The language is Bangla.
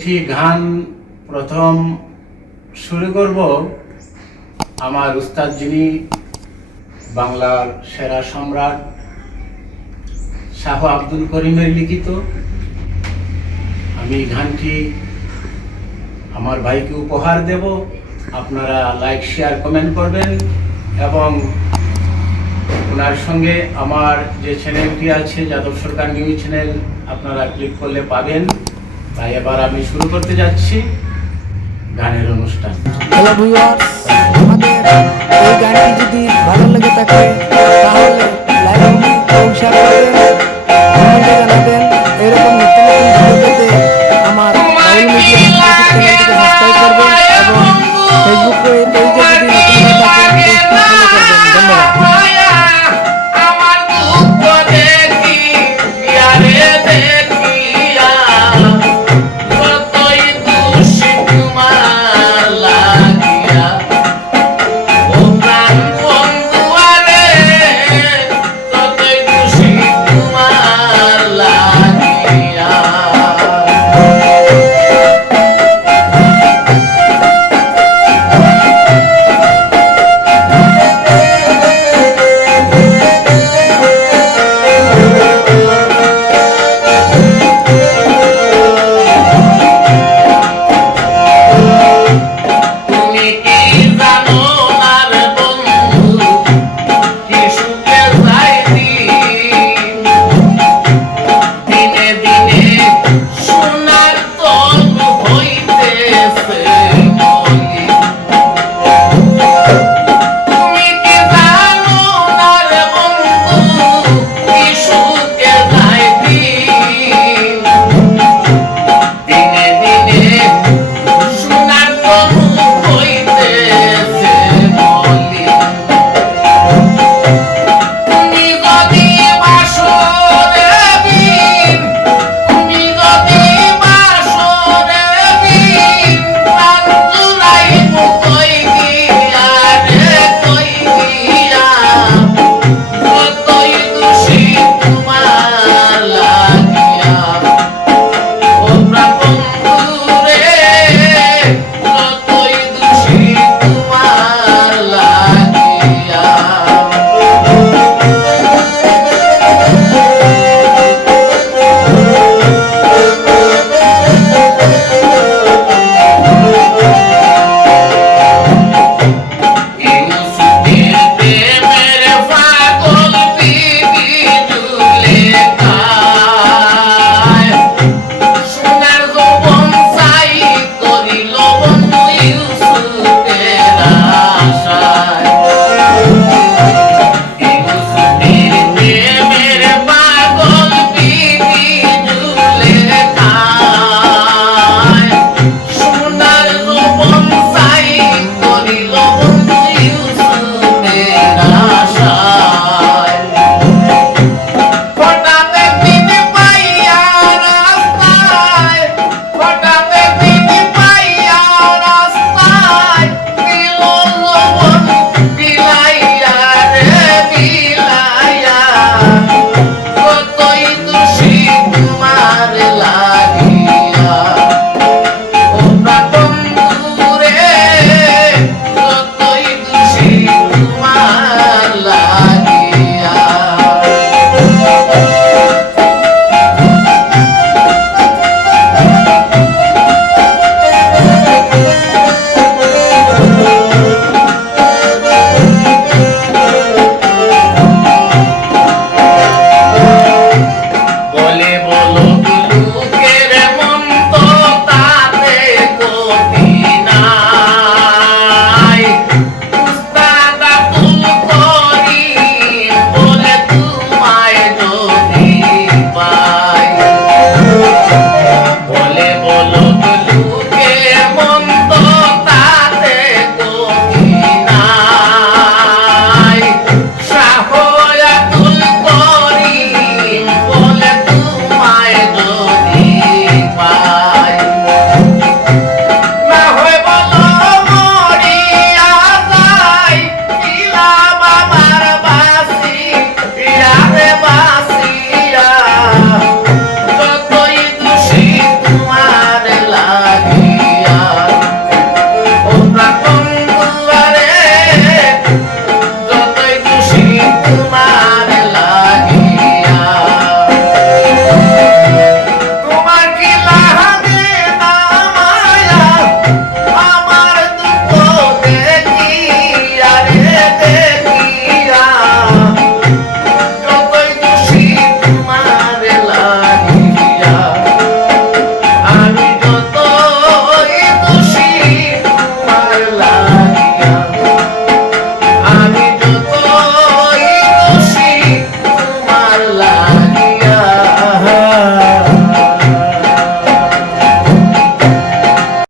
একটি গান প্রথম শুরু করব। আমার উস্তাদ যিনি বাংলার সেরা সম্রাট শাহ আব্দুল করিমের লিখিত। আমি গানটি আমার ভাইকে উপহার দেব। আপনারা লাইক, শেয়ার, কমেন্ট করবেন এবং ওনার সঙ্গে আমার যে চ্যানেলটি আছে, যাদব সরকার নিউজ চ্যানেল, আপনারা ক্লিক করলে পাবেন। তাই এবার আমি শুরু করতে যাচ্ছি গানের অনুষ্ঠান। আমাদের এই গানটি যদি ভালো লাগে থাকে